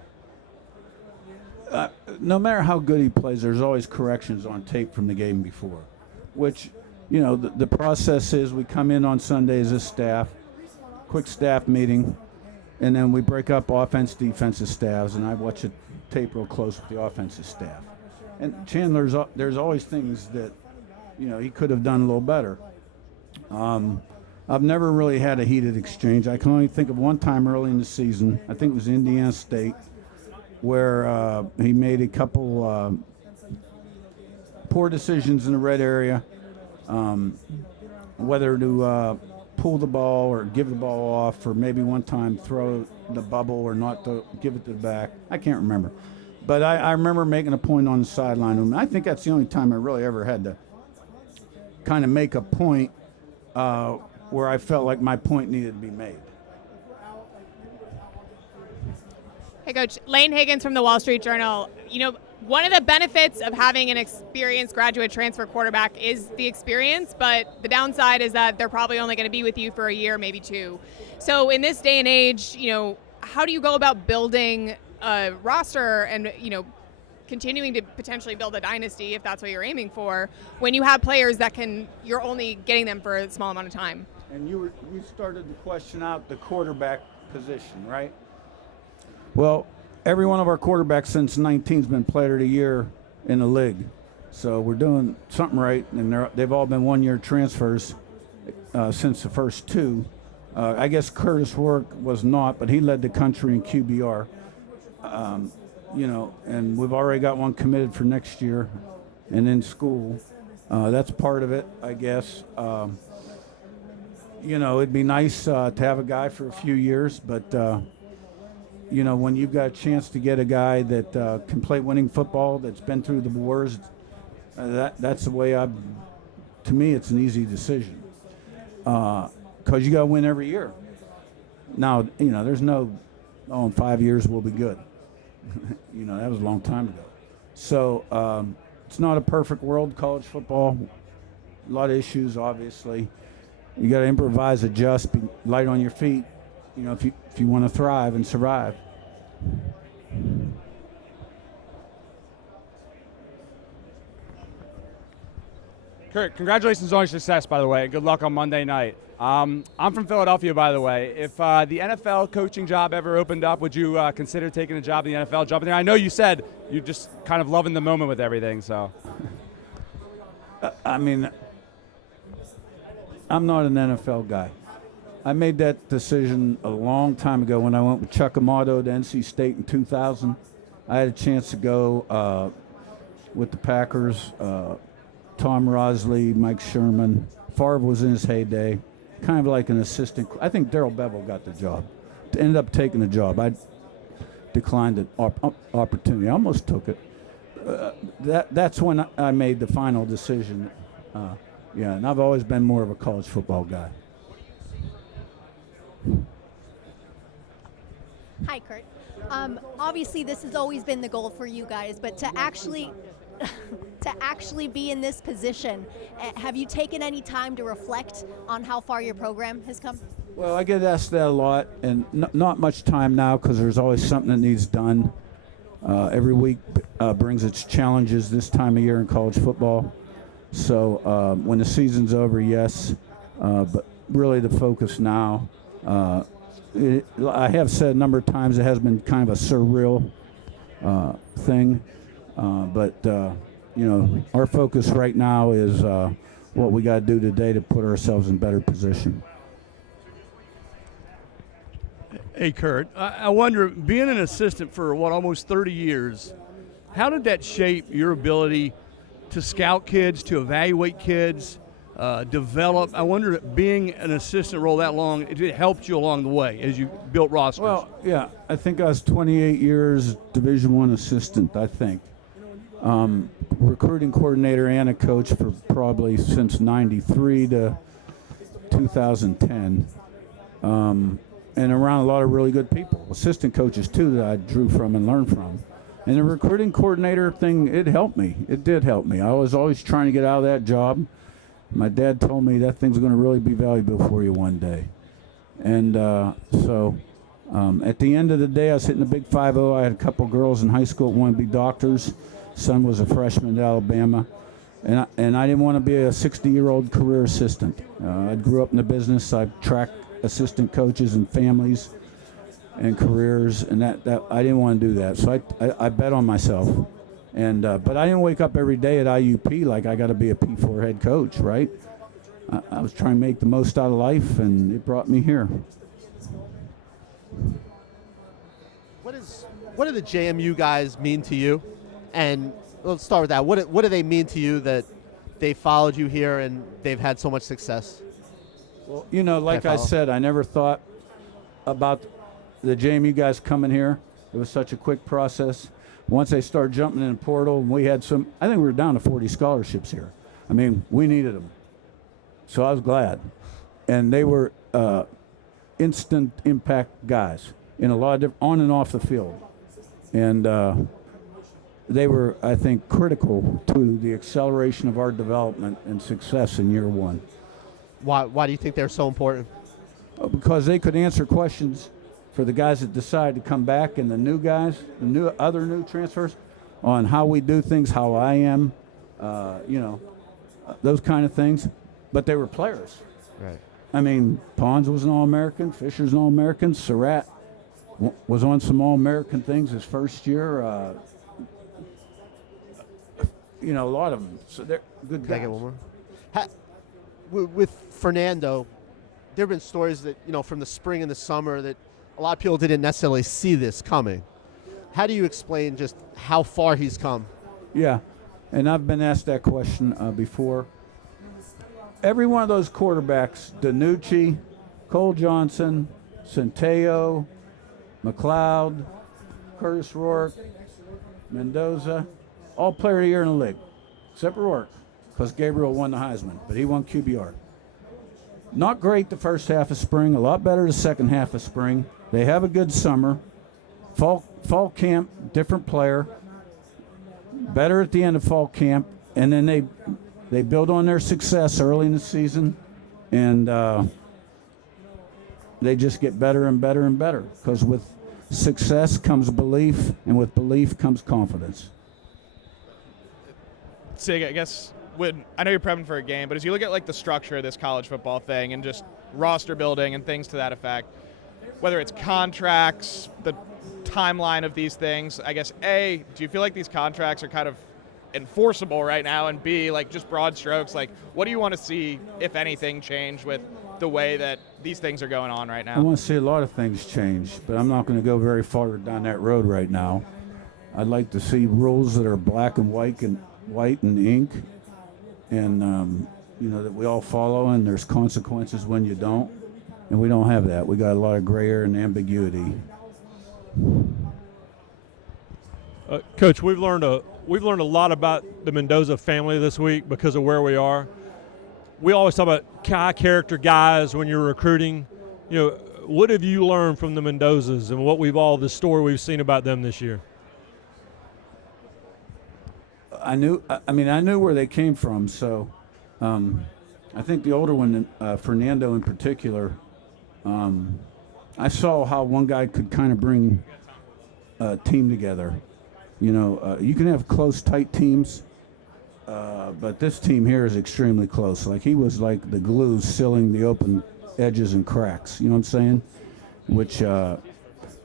No matter how good he plays, there's always corrections on tape from the game before, which you know, the process is we come in on Sundays as staff, quick staff meeting, and then we break up offense, defensive staffs, and I watch the tape real close with the offensive staff. And Chandler's, there's always things that, you know, he could have done a little better. I've never really had a heated exchange. I can only think of one time early in the season, I think it was Indiana State, where he made a couple poor decisions in the red area, whether to pull the ball or give the ball off, or maybe one time throw the bubble or not to give it to the back. I can't remember. But I remember making a point on the sideline. And I think that's the only time I really ever had to kind of make a point where I felt like my point needed to be made. Hey, Coach. Lane Higgins from the Wall Street Journal. You know, one of the benefits of having an experienced graduate transfer quarterback is the experience, but the downside is that they're probably only going to be with you for a year, maybe two. So in this day and age, you know, how do you go about building a roster and, you know, continuing to potentially build a dynasty, if that's what you're aiming for, when you have players that you're only getting them for a small amount of time? And you started the question out the quarterback position, right? Well, every one of our quarterbacks since 19 has been player of the year in the league. So we're doing something right, and they've all been one-year transfers since the first two. I guess Curtis Work was not, but he led the country in QBR. You know, and we've already got one committed for next year and in school. That's part of it, I guess. You know, it'd be nice to have a guy for a few years, but, you know, when you've got a chance to get a guy that can play winning football, that's been through the wars, that's the way to me, it's an easy decision. Because you got to win every year. Now, you know, there's no, in 5 years we'll be good. You know, that was a long time ago. So it's not a perfect world, college football. A lot of issues, obviously. You got to improvise, adjust, be light on your feet, you know, if you want to thrive and survive. Curt, congratulations on your success, by the way. Good luck on Monday night. I'm from Philadelphia, by the way. If the NFL coaching job ever opened up, would you consider taking a job in the NFL, jumping there? I know you said you're just kind of loving the moment with everything, so. I mean, I'm not an NFL guy. I made that decision a long time ago when I went with Chuck Amato to NC State in 2000. I had a chance to go with the Packers, Tom Rosley, Mike Sherman. Favre was in his heyday, kind of like an assistant. I think Darrell Bevel got the job. Ended up taking the job. I declined the opportunity. I almost took it. That's when I made the final decision. Yeah, and I've always been more of a college football guy. Hi, Curt. Obviously, this has always been the goal for you guys, but to actually be in this position, have you taken any time to reflect on how far your program has come? Well, I get asked that a lot, and not much time now because there's always something that needs done. Every week brings its challenges this time of year in college football. So when the season's over, yes, but really the focus now. I have said a number of times it has been kind of a surreal thing, but you know, our focus right now is what we got to do today to put ourselves in better position. Hey, Curt, I wonder, being an assistant for almost 30 years, how did that shape your ability to scout kids, to evaluate kids, develop? I wonder, being an assistant role that long, it helped you along the way as you built rosters. Well, yeah, I think I was 28 years Division I assistant, I think. Recruiting coordinator and a coach for probably since 93 to 2010. And around a lot of really good people, assistant coaches too, that I drew from and learned from. And the recruiting coordinator thing, it helped me. It did help me. I was always trying to get out of that job. My dad told me that thing's going to really be valuable for you one day. And so at the end of the day, I was hitting the big 5-0. I had a couple girls in high school that wanted to be doctors. Son was a freshman at Alabama. And I didn't want to be a 60-year-old career assistant. I grew up in the business. I tracked assistant coaches and families and careers, and that I didn't want to do that. So I bet on myself. And but I didn't wake up every day at IUP like I got to be a P4 head coach, right? I was trying to make the most out of life, and it brought me here. What do the JMU guys mean to you? And let's start with that. What do they mean to you that they followed you here and they've had so much success? Well, you know, like I said, I never thought about the JMU guys coming here. It was such a quick process. Once they started jumping in the portal, and we had some, I think we were down to 40 scholarships here. I mean, we needed them. So I was glad. And they were instant impact guys in a lot of different, on and off the field. And they were, I think, critical to the acceleration of our development and success in year one. Why do you think they're so important? Because they could answer questions for the guys that decide to come back and the new guys, the other new transfers, on how we do things, how I am, those kind of things. But they were players. Right. I mean, Pons was an All-American, Fisher's an All-American, Surratt was on some All-American things his first year. A lot of them. So they're good guys. Can I get one more? With Fernando, there have been stories that, from the spring and the summer that a lot of people didn't necessarily see this coming. How do you explain just how far he's come? Yeah, and I've been asked that question before. Every one of those quarterbacks, DiNucci, Cole Johnson, Centeo, McLeod, Curtis Rourke, Mendoza, all player of the year in the league, except Rourke, because Gabriel won the Heisman, but he won QBR. Not great the first half of spring, a lot better the second half of spring. They have a good summer. Fall camp, different player. Better at the end of fall camp, and then they build on their success early in the season, and they just get better and better and better, because with success comes belief, and with belief comes confidence. Sig, I guess I know you're prepping for a game, but as you look at the structure of this college football thing and just roster building and things to that effect, whether it's contracts, the timeline of these things, I guess, A, do you feel like these contracts are kind of enforceable right now, and B, just broad strokes, what do you want to see, if anything, change with the way that these things are going on right now? I want to see a lot of things change, but I'm not going to go very far down that road right now. I'd like to see rules that are black and white and ink, and that we all follow, and there's consequences when you don't, and we don't have that. We got a lot of gray area and ambiguity. Coach, we've learned a lot about the Mendoza family this week because of where we are. We always talk about high character guys when you're recruiting. What have you learned from the Mendozas and the story we've seen about them this year? I knew where they came from, so I think the older one, Fernando in particular, I saw how one guy could kind of bring a team together. You can have close, tight teams, but this team here is extremely close. He was like the glue sealing the open edges and cracks, you know what I'm saying? Which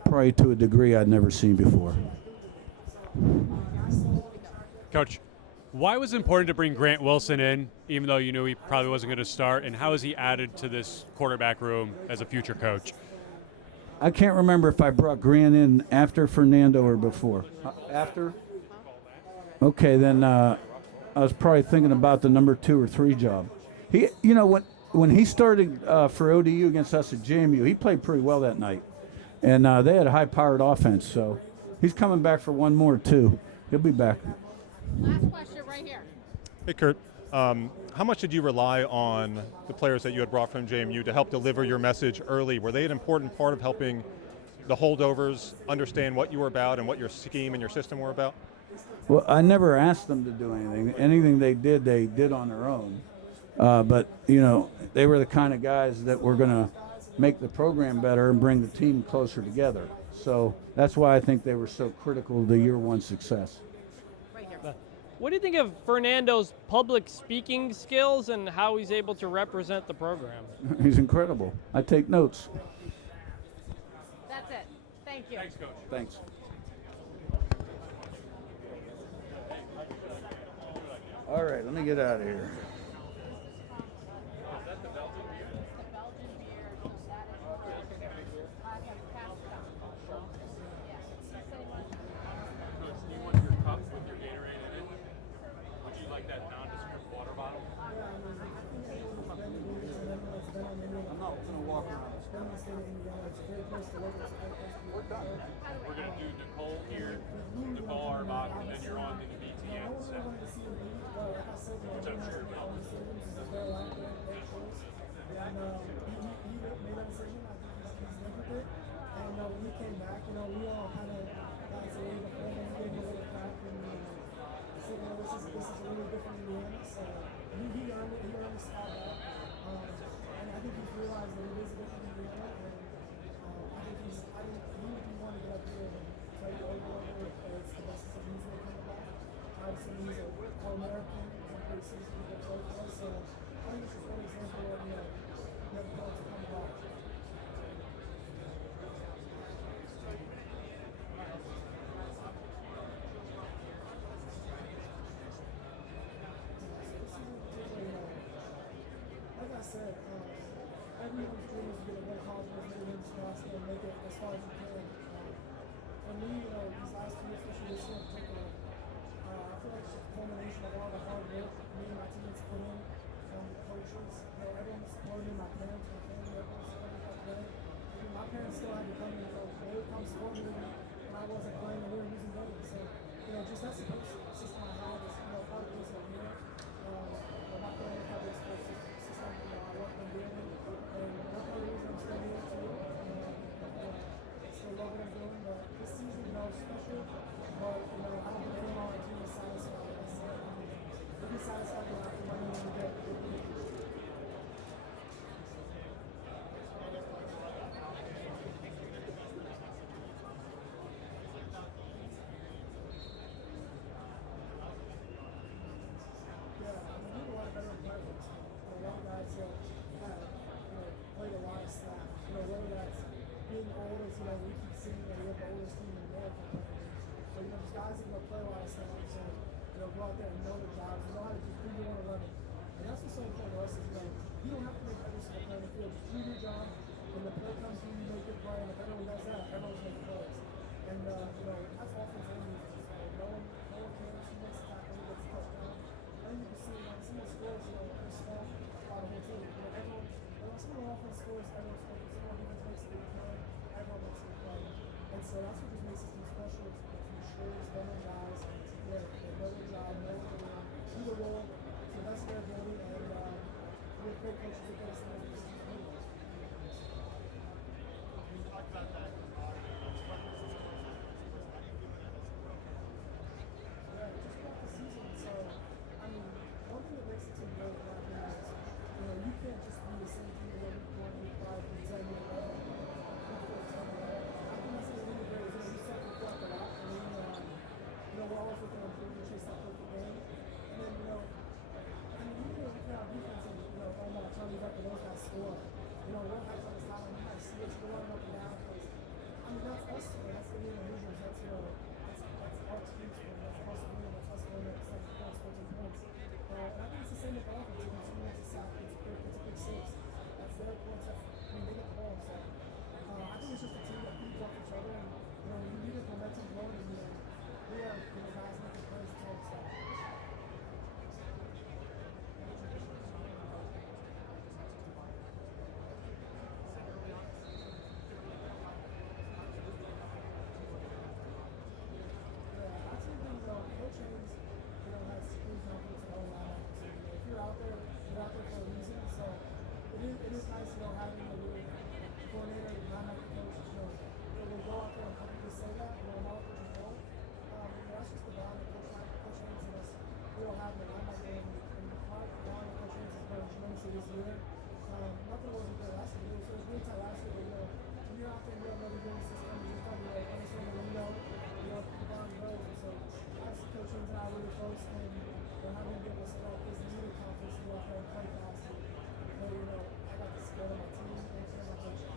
probably to a degree I'd never seen before. Coach, why was it important to bring Grant Wilson in, even though you knew he probably wasn't going to start, and how has he added to this quarterback room as a future coach? I can't remember if I brought Grant in after Fernando or before. After? Okay, then I was probably thinking about the number 2 or 3 job. He, when he started for ODU against us at JMU, he played pretty well that night, and they had a high-powered offense. So he's coming back for one more too. He'll be back. Last question right here. Hey, Curt. How much did you rely on the players that you had brought from JMU to help deliver your message early? Were they an important part of helping the holdovers understand what you were about and what your scheme and your system were about? Well, I never asked them to do anything. Anything they did on their own. But, they were the kind of guys that were going to make the program better and bring the team closer together. So that's why I think they were so critical to year one success. What do you think of Fernando's public speaking skills and how he's able to represent the program? He's incredible. I take notes. That's it. Thank you. Thanks, Coach. Thanks. All right, let me get out of here. We're going to do Nicole here, Nicole Arbach, and then you're on to the BT at 7. Which I'm sure will. And when we came back, we all kind of got to leave the phone and gave him a little crap and said, this is really different Indiana. So he earned it. He earned the spot back. And I think he's realized that it is a different Indiana. And I think he would be one to get up here and play over. It's the best decision he's made coming back. Obviously, he's a All-American. He's a pretty seasoned people play for us. So I think it's just one example of, never going to come back. Like I said, everyone's dream is to get a one college wins possible and make it as far as you can. For me, these last 2 years, especially this year in particular, I feel like it's just a culmination of all the hard work me and my teammates put in, from the coaches. Everyone supported me, my parents, my family, everyone supported me back then. My parents still had to come in, they would come support me when I wasn't playing and we were losing games. So, just that support system I had is, part of the reason I'm here. My family had this support system, I worked on dearly, and that's part of the reason I'm still here too. Still love what I'm doing, but this season, is special, but, I don't think anyone on our team is satisfied. Like I said, we'll be satisfied with the money when we get it. Played a lot of snaps. Whether that's being old as, we keep seeing that we have the oldest team in America. So, just guys that play a lot of snaps and, go out there and know their jobs, know how to just do your 111. And that's what's so important to us is, you don't have to make every single play on the field. Just do your job. When the play comes to you, you make your play. And if everyone does that, everyone's making plays. And, that's offense and defense. No one cares who makes the tackle, who gets the touchdown. I think you can see, some of the scores, they're small by the whole team. Everyone, some of the offense scores, everyone scores. Some of the defense makes a big play, everyone makes a big play. And so that's what just makes this team special. It's matures, veteran guys. They know their job, know what they're doing, do the role to the best of their ability, and we have great coaches that get us in those positions to win. You talked about that. Yeah, just about the season. So, one thing that makes the team great, in my opinion, is, you can't just be the same team every week 1, week 5, week 10, week 11, week 14. I think that's what really great is, you self-reflect a lot. We're always looking to improve and chase that perfect game. And then, even if we have defense and, oh my, Tony back to those guys score. We'll have on the sideline, you might see us running up and down. That's us, that's the Indiana Hoosiers. That's our team sport. That's us winning. That's us going up 7 points, 14 points. And I think it's the same with the offense. Someone makes a sack, it's a big 6. That's their points. They get the ball. So, I think it's just a team that feeds off each other. And, you need a momentum going. And, we have guys making plays to take stuff. Coach Haynes, has full confidence in all lineups. If you're out there for a reason. So it is nice, having a new coordinator, linebacker coach, we'll go out there and publicly say that. A lot of coaches won't. That's just the bond that Coach Haynes and us, we don't have the linebacker and my bond with Coach Haynes has grown tremendously this year. Nothing wasn't good last year. It was really tight last year, but when you're out there and you have another good system, you're probably understanding the window, the bond grows. And so I guys, Coach Haynes and I are really close, and having been able to select this media conference, I play faster. But, I got the support of my team and my coaches.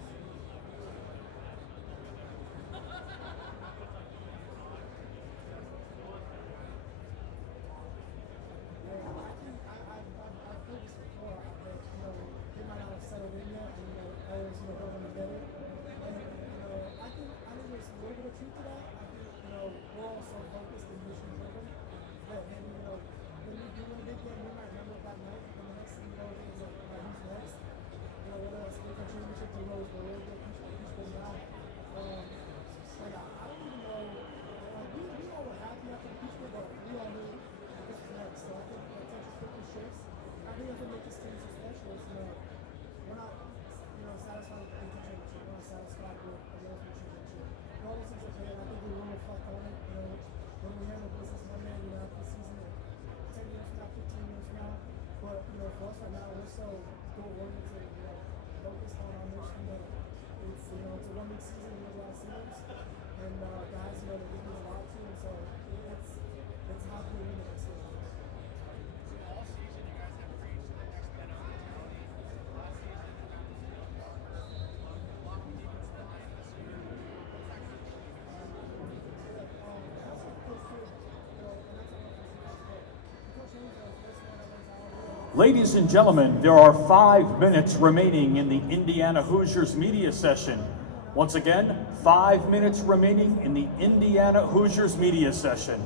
Settled in yet, and always going together. And I think there's a little bit of truth to that. I think we're all so focused and mission driven that maybe when we do win a big game, we might remember that night, and the next thing you know, it's like who's next. Whether it's a championship to Rose Bowl, we'll get people down. I don't even know. We all were happy after the Peach Bowl, but we all knew this was next. So I think the attention quickly shifts. I think that's what makes this team so special. Is we're not, satisfied with the championship. We're not satisfied with the ultimate championship. And all those things are great. I think we will reflect on it. When we handle business Monday, after the season, 10 years from now, 15 years from now. But for us right now, we're so goal-oriented. Focused on our mission. That it's it's a 1 week season. We have a lot of seniors, and guys, that this means a lot to. And so it's how we win the next year. Ladies and gentlemen, there are 5 minutes remaining in the Indiana Hoosiers media session. Once again, 5 minutes remaining in the Indiana Hoosiers media session.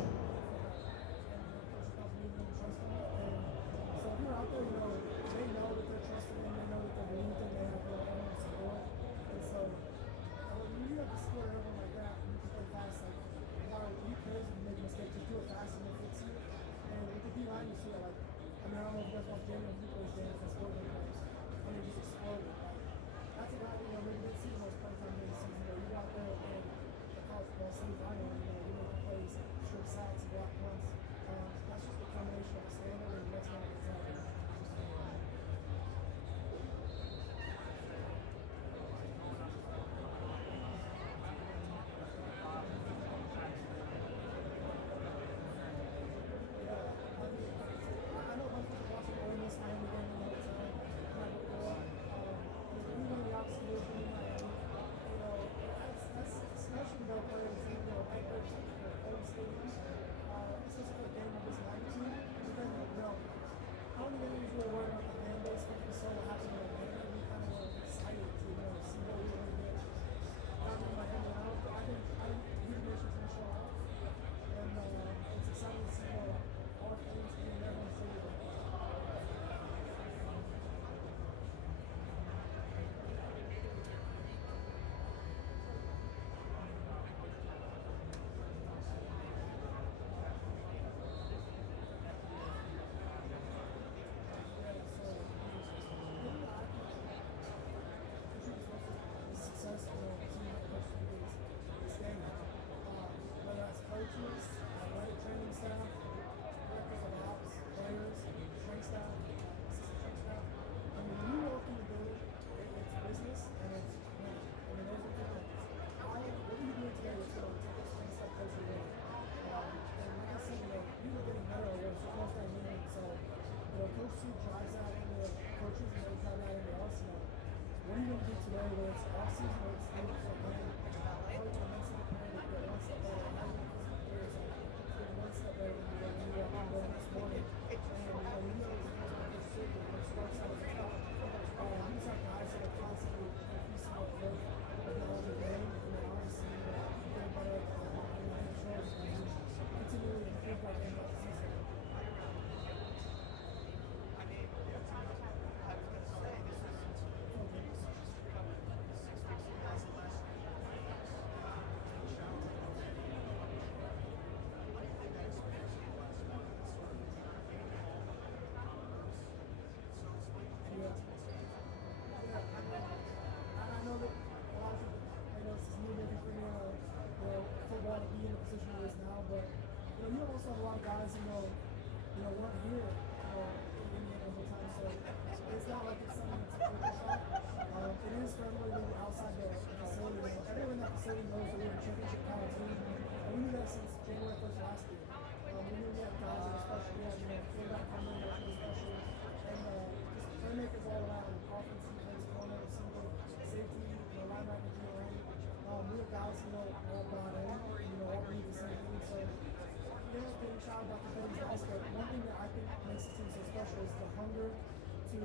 is the hunger to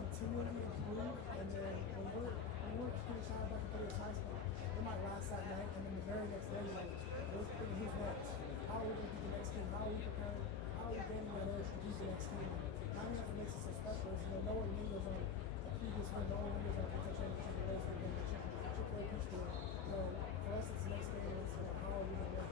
continually improve, and then when we're finishing out back at the high school, it might last that night, and then the very next day, like, who's next? How are we going to beat the next team? How are we preparing? How are we gaining that urge to beat the next team? Now what makes it so special is, no one lingers on a previous win, no one lingers on a championship race, and then the Chick-fil-A pitch for us, it's the next game, it's how are we going to win?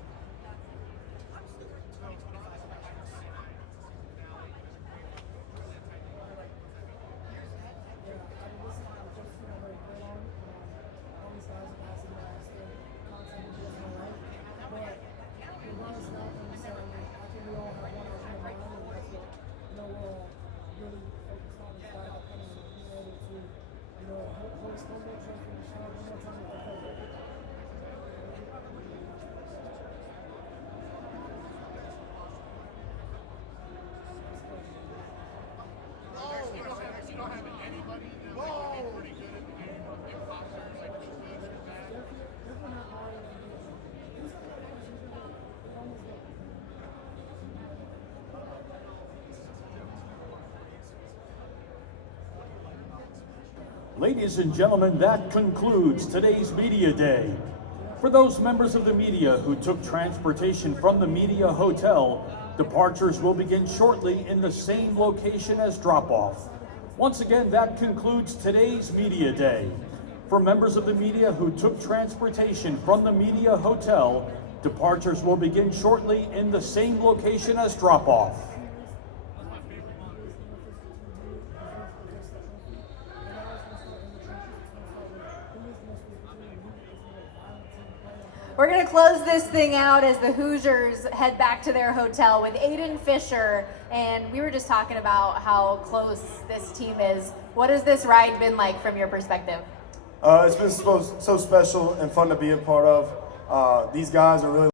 Ladies and gentlemen, that concludes today's Media Day. For those members of the media who took transportation from the Media Hotel, departures will begin shortly in the same location as drop-off. Once again, that concludes today's Media Day. For members of the media who took transportation from the Media Hotel, departures will begin shortly in the same location as drop-off. We're going to close this thing out as the Hoosiers head back to their hotel with Aiden Fisher. And we were just talking about how close this team is. What has this ride been like from your perspective? It's been so special and fun to be a part of. These guys are really